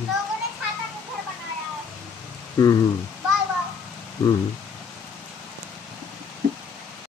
लोगों ने छाता नहीं घर बनाया है। हम्म। Bye bye. हम्म।